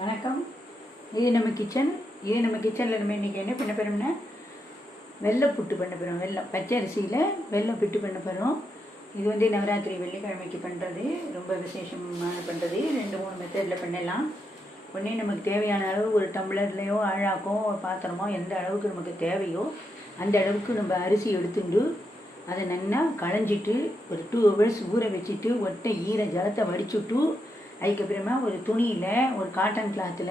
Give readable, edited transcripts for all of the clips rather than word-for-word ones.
வணக்கம். இது நம்ம கிச்சனில் நம்ம இன்றைக்கி என்ன பண்ண போகிறோம்னா வெள்ளை புட்டு பண்ண போகிறோம். பச்சை அரிசியில் வெள்ளை புட்டு பண்ண போகிறோம். இது வந்து நவராத்திரி வெள்ளிக்கிழமைக்கு பண்ணுறது, ரொம்ப விசேஷமான பண்ணுறது. 2-3 மெத்தடில் பண்ணலாம். உடனே நமக்கு தேவையான அளவு ஒரு டம்ளர்லேயோ ஆழாக்கோ ஒரு பாத்திரமோ எந்த அளவுக்கு நமக்கு தேவையோ அந்த அளவுக்கு நம்ம அரிசி எடுத்துட்டு அதை நல்லா களைஞ்சிட்டு ஒரு 2 hours ஊற வச்சுட்டு ஒட்டை ஈர ஜலத்தை வடிச்சுட்டு அதுக்கப்புறமா ஒரு துணியில் ஒரு காட்டன் கிளாத்தில்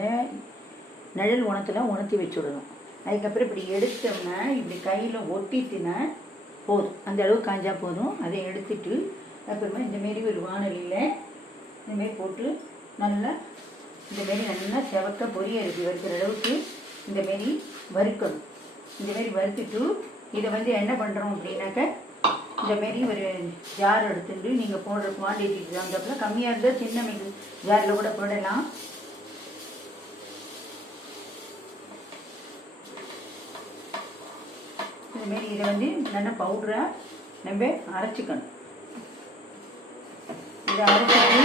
நிழல் உணர்த்தி வச்சுடணும். அதுக்கப்புறம் இப்படி எடுத்தோம்னா இப்படி கையில் ஒட்டிட்டுனா போதும், அந்த அளவுக்கு காஞ்சா போதும். அதை எடுத்துட்டு அப்புறமா இந்தமாரி ஒரு வானலியில் இந்தமாரி போட்டு நல்லா இந்தமாரி நல்லா செவக்க பொரிய அரிசி வறுக்கிற அளவுக்கு இந்தமாரி வறுக்கணும். இந்தமாரி வறுத்துட்டு இதை வந்து என்ன பண்ணுறோம் அப்படின்னாக்க இந்தமாரி ஒரு ஜார் எடுத்துட்டு நீங்கள் போடுற குவான்டிட்டிக்கு தகுந்தப்பல கம்மியாக இருந்தால் சின்ன மிக்ஸி ஜாரில் கூட போடலாம். இதுமாரி இதை வந்து நல்லா பவுடராக நம்ம அரைச்சிக்கணும். இதை அரைச்சிட்டு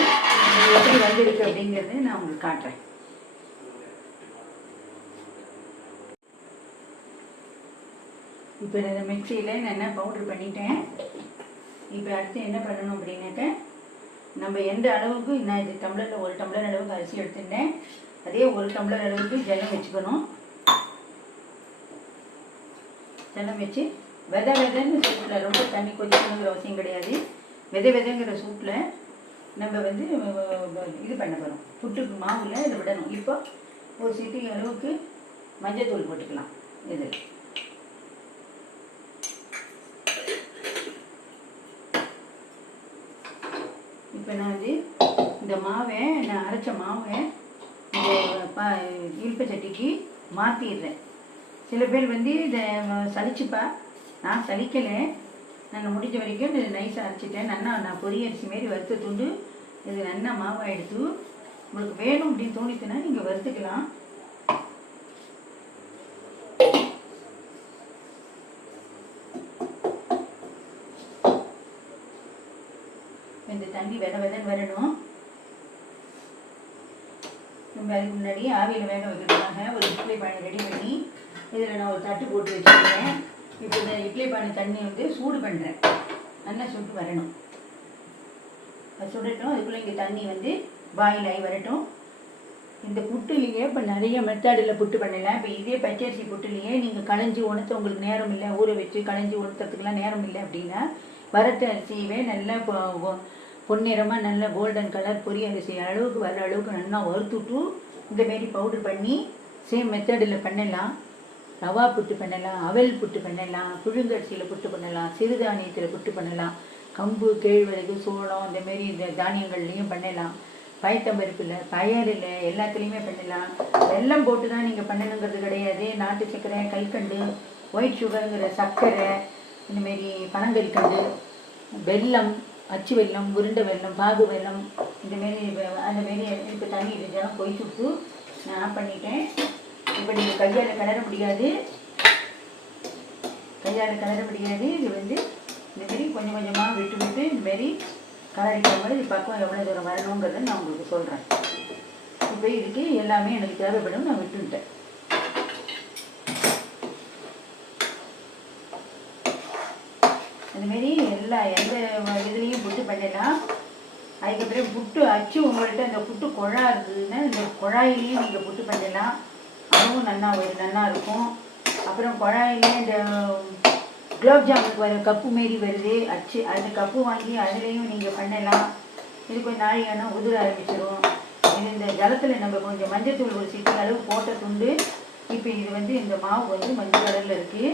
எப்படி வந்திருக்கு அப்படிங்கிறது நான் உங்களுக்கு காட்டுறேன். இப்போ இதை மிக்சியில் நல்லா பவுட்ரு பண்ணிட்டேன். இப்போ அடுத்து என்ன பண்ணணும் அப்படின்னாக்க நம்ம எந்த அளவுக்கு நான் இது டம்ளரில் 1 டம்ளர் அளவுக்கு அரிசி எடுத்துட்டேன், அதே 1 டம்ளர் அளவுக்கு ஜலம் வச்சுக்கணும். ஜலம் வச்சு வெதைன்னு சூட்டில், ரொம்ப தண்ணி கொதிக்கணுங்கிற அவசியம் கிடையாது. விதைங்கிற சூட்டில் நம்ம வந்து இது பண்ண போகிறோம். புட்டுக்கு மாவில் இதை விடணும். இப்போ ஒரு சிட்டி அளவுக்கு மஞ்சள் தூள் போட்டுக்கலாம். இதில் இப்போ நான் வந்து இந்த மாவை, நான் அரைச்ச மாவை இந்த இழுப்பு சட்டிக்கு மாற்றிடுறேன். சில பேர் வந்து இதை சலிச்சுப்பா, நான் சலிக்கலை. நான் முடிஞ்ச வரைக்கும் இது நைஸாக அரைச்சிட்டேன். நான் பொரிய அரிசி மாரி வறுத்து தூண்டு இது நல்லா மாவாக எடுத்து உங்களுக்கு வேணும் அப்படின்னு தோணிச்சுன்னா நீங்கள் வறுத்துக்கலாம். இந்த தண்ணி வெதன்னு வரணும். நம்ம அதுக்கு முன்னாடி ஆவியில் வேக வைக்கிறதுக்காக ஒரு இட்லி பானை ரெடி பண்ணி இதில் நான் ஒரு தட்டு போட்டு வச்சுருக்கேன். இப்போ இந்த இட்லி பானை தண்ணி வந்து சூடு பண்ணுறேன். நல்லா சுட்டு வரணும். அது சுடட்டும். அதுக்குள்ளே இங்கே தண்ணி வந்து பாயில் ஆகி வரட்டும். இந்த புட்டுலேயே இப்போ நிறைய மெத்தடில் புட்டு பண்ணலாம். இப்போ இதே பச்சரிசி புட்டுலேயே நீங்கள் களைஞ்சி உணர்த்த உங்களுக்கு நேரம் இல்லை, ஊற வச்சு களைஞ்சி உணர்த்துறதுக்குலாம் நேரம் இல்லை அப்படின்னா வரட்டு அரிசியவே நல்லா பொன்னிறமாக நல்ல கோல்டன் கலர் பொரிய அரிசி அளவுக்கு வர அளவுக்கு நல்லா வறுத்துட்டு இந்தமாரி பவுடர் பண்ணி சேம் மெத்தடில் பண்ணலாம். ரவா புட்டு பண்ணலாம், அவல் புட்டு பண்ணலாம், புழுங்கரிசியில் புட்டு பண்ணலாம், சிறுதானியத்தில் புட்டு பண்ணலாம், கம்பு, கேழ்வரகு, சோளம் இந்தமாரி இந்த தானியங்கள்லேயும் பண்ணலாம். பயத்தம்பருப்பில், பயரில் எல்லாத்துலேயுமே பண்ணலாம். வெல்லம் போட்டு தான் நீங்கள் பண்ணணுங்கிறது கிடையாது. நாட்டு சர்க்கரை, கல்கண்டு, ஒயிட் சுகருங்கிற சர்க்கரை, இந்தமாரி பனங்கற்கண்டு, வெல்லம், அச்சு வெல்லம், உருண்டை வெல்லம், பாகு வெல்லம், இந்தமாரி அந்தமாரி இப்போ தண்ணி இதெல்லாம் கொதிச்சுட்டு நான் ஆஃப் பண்ணிட்டேன். இப்போ நீங்கள் கையால் கிளற முடியாது. இது வந்து இந்தமாரி கொஞ்சம் கொஞ்சமாக விட்டு இந்தமாரி கலரிக்காமல் இது பக்கம் எவ்வளோ தூரம் வரணுங்கிறத நான் உங்களுக்கு சொல்கிறேன். இப்போ இதுக்கு எல்லாமே எனக்கு தேவைப்படும், நான் விட்டுட்டேன். அதுமாரி எந்த இதுலேயும் புட்டு பண்ணலாம். அதுக்கப்புறம் புட்டு அச்சு உங்கள்கிட்ட இந்த புட்டு குழா இருக்குதுன்னா இந்த குழாயிலையும் நீங்கள் புட்டு பண்ணலாம். அதுவும் நல்லா இருக்கும். அப்புறம் குழாயிலே இந்த குலோப் ஜாமுனுக்கு வர கப்பு மாரி வருது அச்சு, அந்த கப்பு வாங்கி அதுலேயும் நீங்கள் பண்ணலாம். இது கொஞ்சம் நாழிகானா உதிர ஆரம்பிச்சிடும். இது இந்த ஜலத்தில் நம்ம கொஞ்சம் மஞ்சத்தூள் ஒரு சிட்டி அளவு போட்ட துண்டு. இப்போ இது வந்து இந்த மாவு வந்து மஞ்சள் கலரில் இருக்குது.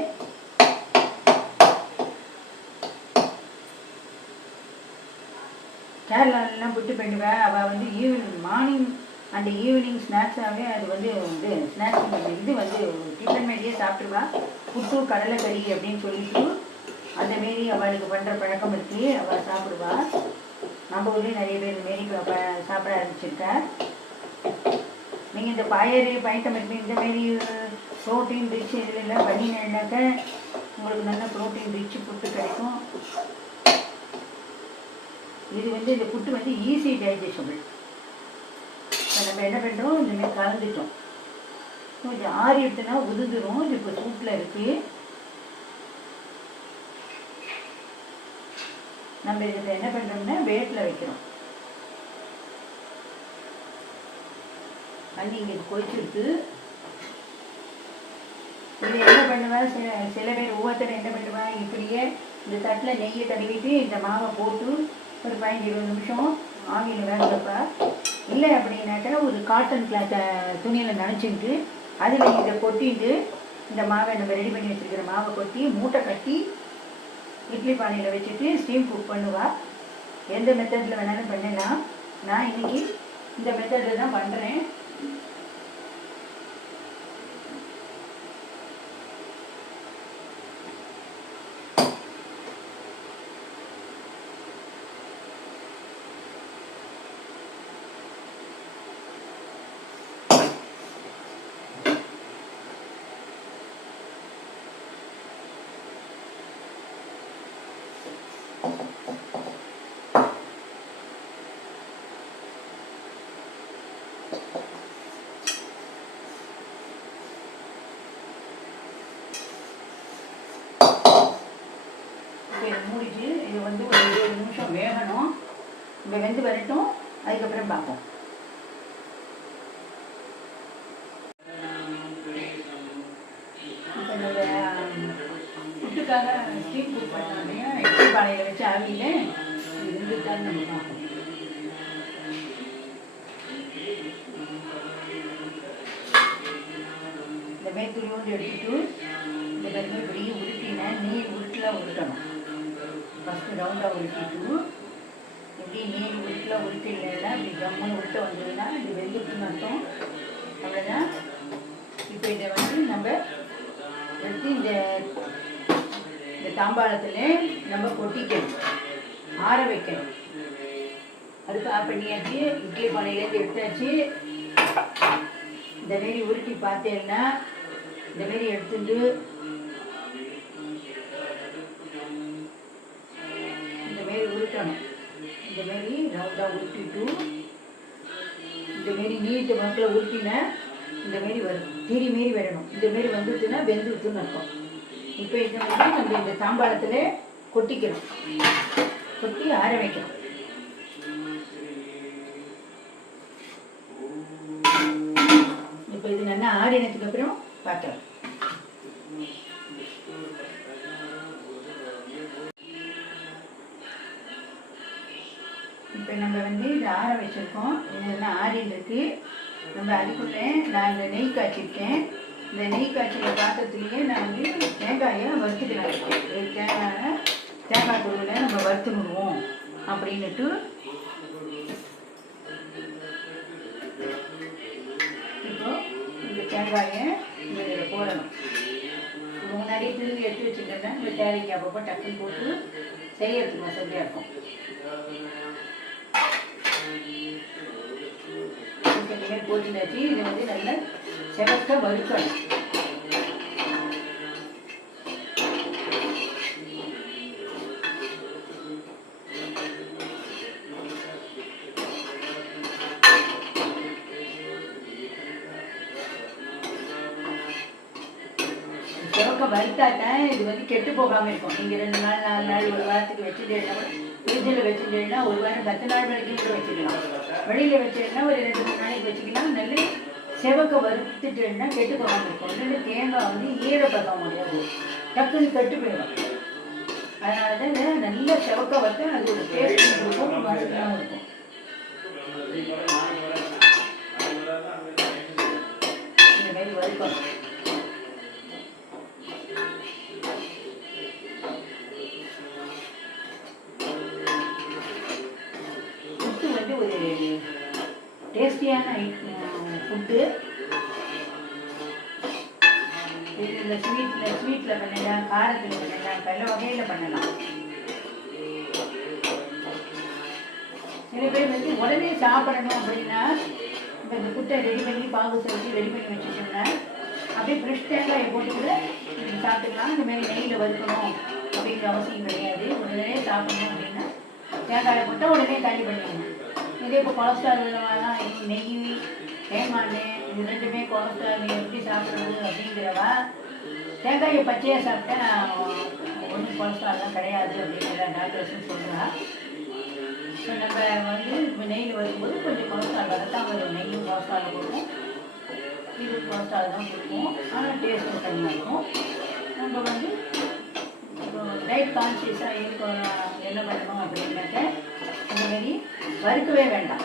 கேரளாலெலாம் புட்டு பண்ணுவேன். அவள் வந்து மார்னிங் அண்ட் ஈவினிங் ஸ்நாக்ஸாகவே அது வந்து ஸ்நாக்ஸ் இது வந்து டிஃபன் மாரியே சாப்பிட்ருவா. புட்டு கடலைக்கறி அப்படின்னு சொல்லிட்டு அந்தமாரி அவளுக்கு பண்ணுற பழக்கம் இருக்குது. அவள் சாப்பிடுவா. நம்ம ஊர்லேயும் நிறைய பேர் மாரி சாப்பிட ஆரம்பிச்சிருக்கா. நீங்கள் இந்த பயத்தம்பருப்பு இந்தமாரி ப்ரோட்டீன் ரிச் இதிலெல்லாம் பண்ணினாக்க உங்களுக்கு நல்ல ப்ரோட்டீன் ரிச் புட்டு கிடைக்கும். இது வந்து இந்த புட்டு வந்து ஈஸி டைஜஷபிள். இப்போ நம்ம என்ன பண்ணுறோம், இந்தமாதிரி கலந்துட்டோம். கொஞ்சம் ஆறி எடுத்துனா உதுந்துடும். இது இப்போ சூட்டில் இருக்குது. நம்ம இதில் என்ன பண்ணுறோம்னா வேட்டில் வைக்கிறோம். தண்ணி இங்கே கொதிச்சுருக்கு. இது என்ன பண்ணுவேன், சில பேர் ஒவ்வொருத்தரும் என்ன பண்ணுவேன், இப்படியே இந்த தட்டில் நெய்யை தடவிட்டு இந்த மாவை போட்டு ஒரு 15-20 நிமிஷம் ஆவியில் வேக வைப்பேன். இல்லை அப்படின்னாக்கா ஒரு காட்டன் கிளாத்தை துணியில் நனைச்சிக்கிட்டு அதில் இதை கொட்டிட்டு இந்த மாவை நம்ம ரெடி பண்ணி வச்சுருக்கிற மாவை கொட்டி மூட்டை கட்டி இட்லி பானையில் வச்சுட்டு ஸ்டீம் குக் பண்ணுவாள். எந்த மெத்தடில் வேணாலும் பண்ணலாம். நான் இன்றைக்கி இந்த மெத்தடில் தான் பண்ணுறேன். இதை மூடிட்டு இது வந்து ஒரு 20 நிமிஷம் வேகணும். இப்போ வெந்து வரட்டும், அதுக்கப்புறம் பார்ப்போம். இப்போ நம்ம புட்டுக்காக ஸ்டீம் குக் பண்ணாலே இட்லி பானையில் வச்சு ஆவியில் இது வெந்துட்டான்னு நம்ம பார்ப்போம். இந்த மாதிரி துணியோடு எடுத்துட்டு இந்த மாதிரி இப்படியே உருட்டினா நீர் உருட்டில் உருட்டணும். ஃபஸ்ட்டு ரவுண்டாக உருட்டிட்டு இப்படி நீர் உருட்டில் உருட்டில்லைன்னா இப்படி ஜம்முன்னு உருட்ட வந்ததுன்னா இது வெந்துட்டுன்னு அர்த்தம். அவ்வளோதான். இப்போ இதை வந்து நம்ம எடுத்து இந்த தாம்பாளத்தில் நம்ம கொட்டிக்கணும், ஆற வைக்கணும். அதுக்கு ஆஃப் பண்ணியாச்சு. இட்லி பானையிலேருந்து எடுத்தாச்சு. இந்தமாரி உருட்டி பார்த்தேன்னா இந்தமாரி எடுத்துட்டு இந்தமாரி உருட்டணும். இந்தமாரி ரவுண்டாக உருட்டிட்டு இந்தமாரி நீட்டு வாக்கில் உருட்டினா இந்தமாரி வரும். திரி மாரி வரணும். இந்தமாரி வந்துட்டுன்னா வெந்துட்டுன்னு அர்த்தம். இப்போ இந்த மாதிரி நம்ம இந்த தாம்பாளத்தில் கொட்டிக்கணும், கொட்டி ஆற வைக்கணும். இப்போ இது நல்லா ஆறினதுக்கு அப்புறம் பார்க்கலாம். இப்போ நம்ம வந்து இதை ஆற வச்சுருக்கோம். இதெல்லாம் ஆறின்னு இருக்கு. நம்ம அதுக்குள்ளே நான் இந்த நெய் காய்ச்சிருக்கேன். இந்த நெய் காய்ச்சின பாத்திரத்துலேயே நான் வந்து தேங்காயை வறுத்துக்கலாம் இருக்கேன். தேங்காய் துருவில் நம்ம வறுத்துடுவோம் அப்படின்னுட்டு இப்போ இந்த தேங்காயை இதில் போடணும். முன்னாடியே திரும்பி எடுத்து வச்சுட்டோம்னா இந்த தேவைக்கு அப்பப்போ டக்குன்னு போட்டு செய்யறதுக்கு வசதியாக இருக்கும். இனிமேல் போட்டுனாச்சு. இதை வந்து நல்லா செவக்க வறுக்கணும். செவக்க வறுத்தாதான் இது வந்து கெட்டு போகாமல் இருக்கும். நீங்கள் 2 நாள் 4 நாள் ஒரு வாரத்துக்கு வச்சுட்டேன்னா ஃப்ரிட்ஜில் வச்சுட்டேன்னா ஒரு வாரம் 10 நாள் வரைக்கும் கூட வச்சுக்கலாம். வெளியில் வச்சேன்னா ஒரு 2-3 நாளைக்கு வச்சுக்கலாம். நல்ல செவக்க வறுத்துட்டேன்னா கெட்டு போகாமல் இருக்கும். இல்லைன்னா தேங்காய் வந்து ஈரப்பதம் முடியாது, டக்குன்னு கெட்டு போயிடும். அதனால தான் நல்ல செவக்க வறுத்து அது ஒரு டேஸ்ட் இருக்கும், வாசனையாகவும் இருக்கும். இந்த மாதிரி வறுக்கணும். புட்டு வந்து ஒரு டேஸ்டியான ஃபுட்டு. இதில் ஸ்வீட்டில் பண்ணலாம், காரத்தில் பண்ணலாம், பல வகையில் பண்ணலாம். சில பேர் வந்து உடனே சாப்பிடணும் அப்படின்னா இந்த புட்டை ரெடி பண்ணி பாகு செஞ்சு ரெடி பண்ணி வச்சுட்டோம்னா அப்படியே ஃப்ரெஷ் தேங்காயை போட்டு கூட சாப்பிட்டுக்கலாம். இந்தமாரி நெய்யில் வறுக்கணும் அப்படிங்கிற அவசியம் கிடையாது. உடனே சாப்பிடணும் அப்படின்னா தேங்காயை போட்டால் உடனே காலி பண்ணிடணும். இதே இப்போ கொலஸ்ட்ரால் உள்ளவா நெய் தேங்காய் எண்ணெய் இது ரெண்டுமே கொலஸ்ட்ரால் எப்படி சாப்பிட்றது அப்படிங்கிறவா தேங்காயை பச்சையாக சாப்பிட்டா ஒன்றும் கொலஸ்ட்ரால்லாம் கிடையாது அப்படிங்கிற டாக்டர்ஸும் சொல்கிறா. ஸோ நம்ம வந்து இப்போ நெய்யில் வரும்போது கொஞ்சம் கொலஸ்ட்ரால் வரத்தான் வரும். நெய்யும் கொலஸ்ட்ரால் கொடுக்கும், இது கொலஸ்ட்ரால் தான் கொடுக்கும், ஆனால் டேஸ்ட்டும் தனியாக இருக்கும். நம்ம வந்து டைட் கான்சியஸாக என்ன பண்ணணும் அப்படின்னாக்க இந்த மாதிரி வறுக்கவே வேண்டாம்.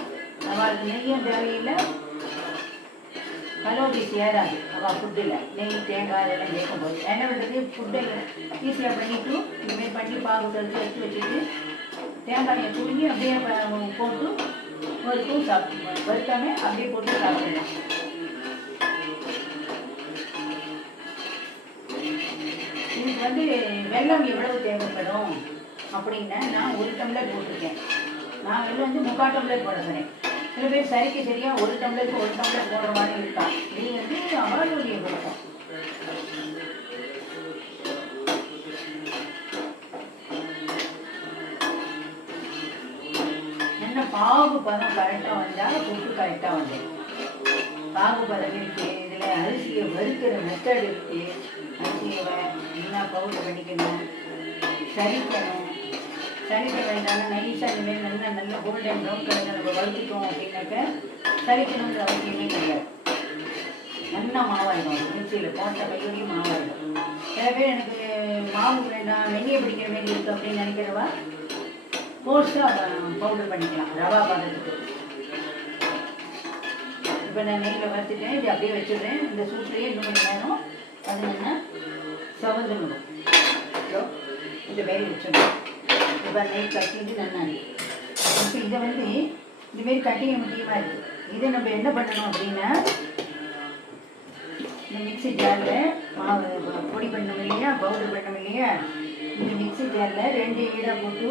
அவளுக்கு நெய்யும் தேவையில்லை, கலோரிஸ் ஏறாது அவள் ஃபுட்டில். நெய் தேங்காய் இதெல்லாம் கேட்கும்போது என்ன பண்ணுறது, ஃபுட்டை ஈஸியாக பண்ணிவிட்டு இதுமாரி பண்ணி பாகு எடுத்து வச்சுட்டு தேங்காயை துருங்கி அப்படியே போட்டு வறுத்தும் சாப்பிடுவோம். வறுக்காம அப்படியே போட்டு சாப்பிடலாம். இதுக்கு வந்து வெல்லம் எவ்வளவு தேவைப்படும் அப்படின்னா நான் 1 டம்ளர் போட்டிருக்கேன். நான் வெல்லம் வந்து 3/4 டம்ளர் போட போகிறேன். சில பேர் சரிக்கு சரியாக 1 டம்ளருக்கு 1 டம்ளர் போடுற மாதிரி இருக்கா. இது வந்து அவளுடைய விருப்பம். என்ன பாகு பதம் கரெக்டாக வந்தால் புட்டு கரெக்டாக வந்தேன். பாகு பதம் இருக்குது. இதில் அரிசியை வறுக்கிற மெத்தட் இருக்குது. அரிசியை நல்லா பவுடர் பண்ணிக்கணும், சரிக்கணும். சரிக்க வேண்டாம் நைஸாக இனிமேல் நல்ல கோல்டன் ப்ரௌன் கலரில் நம்ம வறுத்துட்டோம் அப்படின்னாக்க சரிக்கணுங்கிற அவசியமே கிடையாது. நல்லா மாவாயிடும். மிக்சியில் போட்ட கையோடையும் மாவாயிடும். சில பேர் எனக்கு மாவு வேண்டாம் வெந்நியை பிடிக்கிற மாரி இருக்குது அப்படின்னு நினைக்கிறவா கோர்ஸாக பவுடர் பண்ணிக்கலாம் ரவா பதத்துக்கு. இப்போ நான் நெய்யில் வறுத்துட்டேன். இது அப்படியே வச்சுடுறேன். இந்த சூட்லேயே இன்னும் கொஞ்சம் நேரம் அது என்ன சவந்துடணும். இந்த மாரி வச்சிடணும். இப்போ நெய் கட்டிட்டு நல்லா இப்போ இதை வந்து இதுமாரி கட்டிங்க முக்கியமாக இருக்குது. இதை நம்ம என்ன பண்ணணும் அப்படின்னா இந்த மிக்ஸி ஜாரில் மாவு பொடி பண்ணணும் இல்லையா, பவுடர் பண்ணணும் இல்லையா, இந்த மிக்ஸி ஜாரில் 2 ஈடாக போட்டு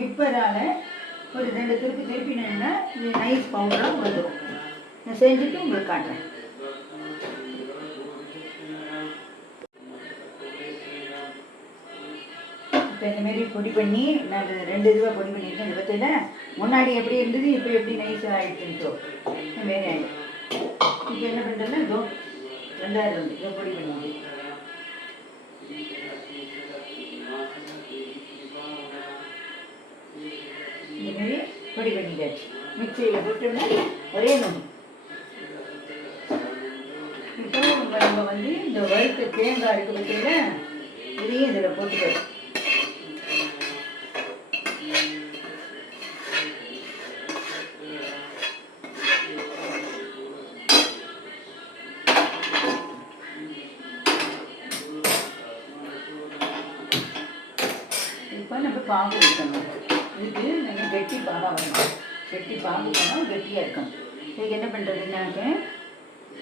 விப்பரால் ஒரு 2 திருப்பினேன்னா இது நைஸ் பவுடராக வந்துடும். நான் செஞ்சுட்டு உங்களுக்கு காட்டுறேன். இப்போ இந்தமாரி பொடி பண்ணி நான் 2 இதுவாக பொடி பண்ணியிருக்கேன். இந்த பற்றியில் முன்னாடி எப்படி இருந்தது இப்போ எப்படி நைஸாக ஆகிடுச்சுட்டோ இந்தமாரி ஆகிடும். இப்போ என்ன பண்ணுறதுன்னா இதோ 2000 இதை பொடி பண்ணிது. இந்தமாரி பொடி பண்ணிட்டாச்சு. மிக்சியில் போட்டோம்னா ஒரே நொடி. இப்போ நம்ம வந்து இந்த வறுத்த தேங்காய் இருக்க பற்றியில் இதையும் இதில் போட்டுக்கிறோம். இப்போ நம்ம பாகு வைக்கணும். இதுக்கு நம்ம கெட்டி பாகாக வரணும். கெட்டி பாகு வேணும், கெட்டியாக இருக்கணும். இதுக்கு என்ன பண்ணுறதுன்னாக்க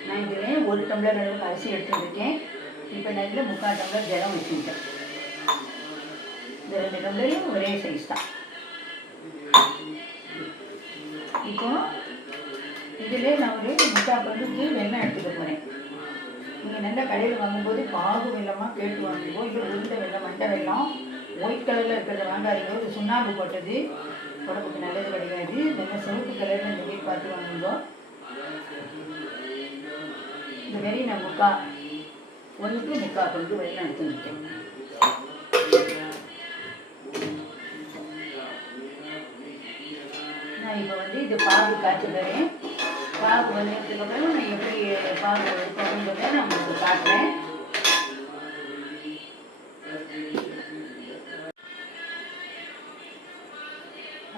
நான் இதில் 1 டம்ளர் அளவுக்கு அரிசி எடுத்துருக்கேன். இப்போ நான் இதில் 3/4 டம்ளர் ஜலம் வச்சுக்கிட்டேன். இந்த 2 டம்ளரையும் ஒரே சைஸ் தான். இப்போ இதில் நான் ஒரு 3/4 பங்குக்கு வெல்லம் எடுத்துக்க போகிறேன். நீங்கள் நல்லா கடையில் வாங்கும்போது பாகு வெல்லமாக கேட்டு வாங்குவோம். இல்லை உருண்டை வெல்லம், மண்டை வெல்லம் ஒயிட் கலரில் இருக்கிறத வாங்காதீங்க. இது சுண்ணாம்பு போட்டது உடம்புக்கு நல்லது கிடையாது. நல்லா சிவப்பு கலரில் இந்த மாரி பார்த்து வாங்குங்க. இந்த மாரி நான் 1க்கு 3/4 பங்கு வெல்லம் எடுத்துக்கிட்டேன். நான் இப்போ வந்து இது பாகு காய்ச்சுக்கிறேன். பாகு வந்ததுக்கப்புறம் நான் எப்படி பாகு எடுக்கிறேன்றதை நான் உங்களுக்கு காட்டுறேன்.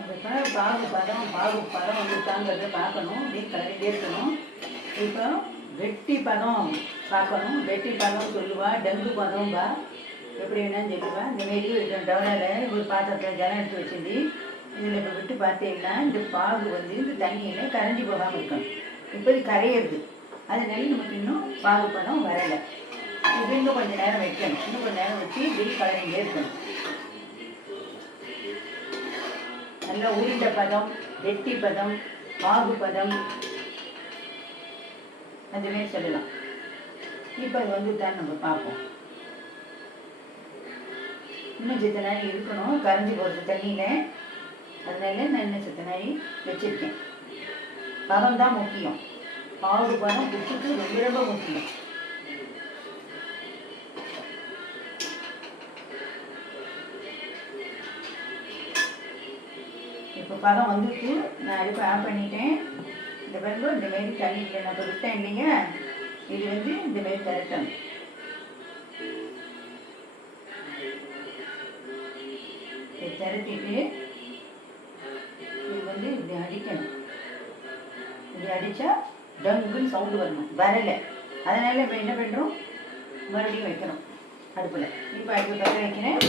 அந்த பாகு பதம் வந்துட்டாங்கிறத பார்க்கணும். அப்படியே கலரிட்டே இருக்கணும். இப்போ வெட்டி பதம் பார்க்கணும். வெட்டி பதம் சொல்லுவா, டங்கு பதம்பா, எப்படி என்னன்னு சொல்லுவா. இந்தமாரி ஒரு டவரில் ஒரு பாத்திரத்தில் ஜலம் எடுத்து வச்சுட்டு இதில் இப்போ விட்டு பார்த்தீங்கன்னா இந்த பாகு வந்து இந்த தண்ணியில் கரைஞ்சி போகாமல் இருக்கணும். இப்போ இது கரையிறது, அதனால நமக்கு இன்னும் பாகு பதம் வரலை. இது இன்னும் கொஞ்சம் நேரம் வைக்கணும். இன்னும் கொஞ்சம் நேரம் வச்சு இப்படி கலரிங்கே இருக்கணும். நல்லா உருண்டை பதம், வெட்டி பதம், பாகு பதம் அதுமாரி சொல்லலாம். இப்போ அது வந்து தான் நம்ம பார்ப்போம். இன்னும் சித்த நேரம் இருக்கணும். கரைஞ்சி போகிறது தண்ணியில் அதனால நான் என்ன சத்தனாரி வச்சுருக்கேன். பதம் தான் முக்கியம். பாவு பதம் புட்டுக்கு ரொம்ப ரொம்ப முக்கியம். இப்போ பதம் வந்துட்டு நான் அடுப்பை ஆஃப் பண்ணிட்டேன். இந்த பிறகு இந்த மாரி தண்ணியில் நான் இப்போ விட்டேன் இல்லைங்க, இது வந்து இந்த மாரி திரட்டணும். இதை திரட்டிட்டு இது வந்து இப்படி அடிக்கணும். இப்படி அடித்தா டங்குன்னு சவுண்டு வரணும், வரலை. அதனால் இப்போ என்ன பண்ணுறோம், மறுபடியும் வைக்கணும் அடுப்பில். இப்போ அடுப்பு பற்ற வைக்கிறேன்.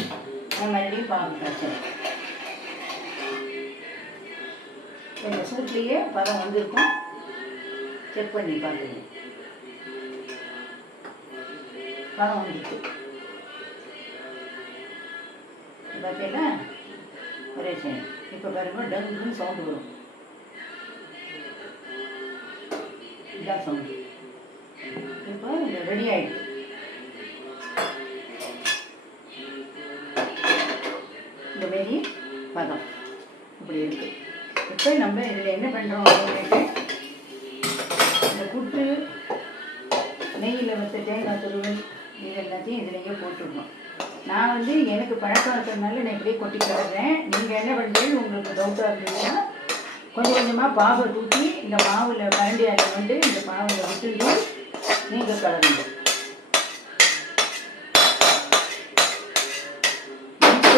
நான் மறுபடியும் பாகு காய்ச்சறேன். இந்த சூட்லேயே பதம் வந்திருக்கும், செக் பண்ணி பார்த்துங்க. பதம் வந்துருக்கு பார்த்தீங்களா, ஒரே சரி. இப்போ பாருங்க டங்குன்னு சவுண்டு வரும், இதான் சவுண்டு. இப்போ இந்த ரெடி ஆகிடுது. இந்த மாரி பதம் இப்படி இருக்குது. இப்போ நம்ம இதில் என்ன பண்ணுறோம் அப்படின்ட்டு இந்த புட்டு நெய்யில் வச்ச தேங்காய் துருவல் இது எல்லாத்தையும் இதுலேயே போட்டுடணும். நான் வந்து எனக்கு பழக்கம் இருக்கிறதுனால நான் இப்படியே கொட்டி தர்றேன். நீங்கள் என்ன பண்ணுறீங்க, உங்களுக்கு டவுட்டாக இருந்தீங்கன்னா கொஞ்சம் கொஞ்சமாக பாவை தூக்கி இந்த மாவில் கரண்டியால் வந்து இந்த மாவில் விட்டுட்டு நீங்கள் கலருங்க.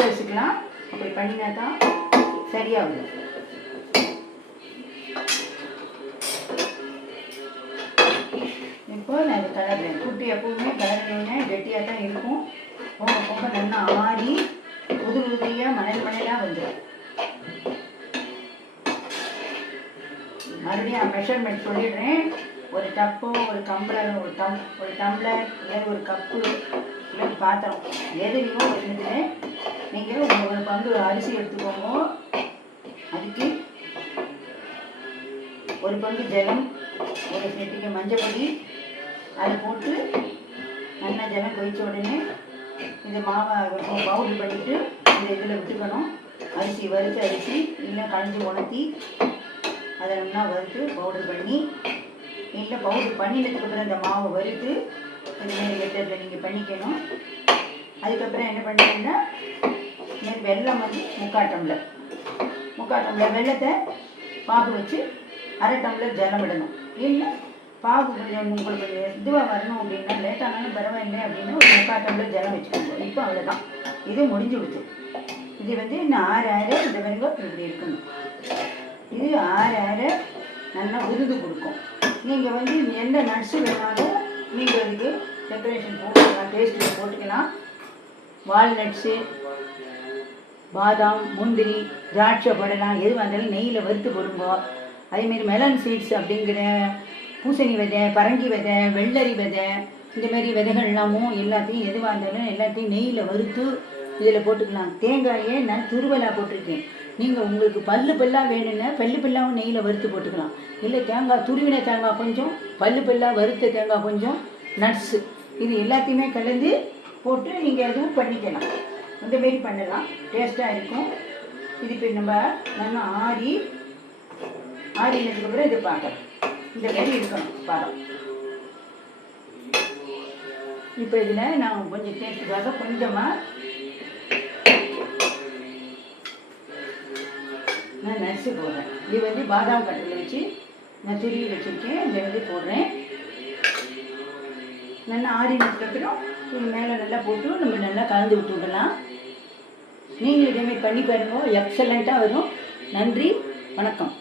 வச்சுக்கலாம். அப்படி பண்ணினா தான் சரியாகும். இப்போ நான் இது கலர்றேன். குட்டி எப்பவுமே கலர்னோடனே கெட்டியாக தான் இருக்கும். போக போக நல்லா ஆறி உதிரி உதிரியாக மணலாக வந்துடும். மறுபடியும் மெஷர்மெண்ட் சொல்லிடுறேன். ஒரு டப்போ, ஒரு டம்ளர், ஒரு டம்ளர் இல்லை ஒரு கப்பு இல்லை பாத்திரம் எதுலையும் இருந்துட்டு நீங்கள் ஒரு பங்கு அரிசி எடுத்துக்கோங்க. அதுக்கு ஒரு பங்கு ஜலம், ஒரு செட்டிக்கு மஞ்சப்பொடி அதை போட்டு நல்லா ஜலம் கொதிச்ச உடனே இந்த மாவை பவுடர் பண்ணிவிட்டு இந்த இதில் விட்டுக்கணும். அரிசி வறுத்து அரிசி இல்லை களைஞ்சி உணர்த்தி அதை நல்லா வறுத்து பவுடர் பண்ணி, இல்லை பவுடர் பண்ணினதுக்கப்புறம் இந்த மாவை வறுத்து இதுமாரி மெத்தடில் நீங்கள் பண்ணிக்கணும். அதுக்கப்புறம் என்ன பண்ணுறீங்கன்னா வெல்லம் வந்து முக்கால் டம்ளர் வெல்லத்தை பாகு வச்சு அரை டம்ளர் ஜலம் விடணும். இல்லை பாகு கொஞ்சம் உங்களுக்கு கொஞ்சம் இதுவாக வரணும் அப்படின்னா லேட்டானாலும் பரவாயில்லை அப்படின்னா ஒரு முக்கால் டம்ளர் ஜலம் வச்சுக்கோங்க. இப்போ அவ்வளோதான், இது முடிஞ்சு கொடுத்து. இது வந்து இன்னும் ஆற இந்த வெங்கம் இப்படி இருக்கணும். இது ஆற நல்லா உருது கொடுக்கும். நீங்கள் வந்து எந்த நட்ஸு வேணாலும் நீங்கள் அதுக்கு டெக்கரேஷன் போட்டுக்கலாம், டேஸ்ட்டில் போட்டுக்கலாம். வால்நட்ஸு, பாதாம், முந்திரி, திராட்சை போடலாம். எது வந்தாலும் நெய்யில் வறுத்து போடுங்க. அதேமாரி மெலன் சீட்ஸ் அப்படிங்கிற பூசணி விதை, பரங்கி விதை, வெள்ளரி விதை, இந்தமாரி விதைகள்லாமும் எல்லாத்தையும் எதுவாக இருந்தாலும் எல்லாத்தையும் நெய்யில் வறுத்து இதில் போட்டுக்கலாம். தேங்காயே நான் துருவலாக போட்டிருக்கேன். நீங்கள் உங்களுக்கு பல்லாக வேணும்னா பல்லாவும் நெய்யில் வறுத்து போட்டுக்கலாம். இல்லை தேங்காய் துருவின தேங்காய் கொஞ்சம், பல்லாக வறுத்த தேங்காய் கொஞ்சம், நட்ஸு இது எல்லாத்தையுமே கலந்து போட்டு நீங்கள் எதுவும் பண்ணிக்கலாம். இந்தமாரி பண்ணலாம், டேஸ்ட்டாக இருக்கும். இது இப்போ நம்ம நல்லா ஆறினதுக்கப்புறம் இது பார்க்கலாம். இந்த மாரி இருக்கணும் பதம். இப்போ இதில் நான் கொஞ்சம் டேஸ்ட்டுக்காக கொஞ்சமாக நான் நட்ஸு போடுறேன். இது வந்து பாதாம் கட்டில் வச்சு நான் துருவி வச்சுருக்கேன். இதை வந்து போடுறேன். நல்லா ஆறினதுக்கப்புறம் இது மேலே நல்லா போட்டு நம்ம நல்லா கலந்து விட்டு விடலாம். நீங்களும் இதேமாரி பண்ணி பாருங்க, எக்ஸலண்ட்டாக வரும். நன்றி, வணக்கம்.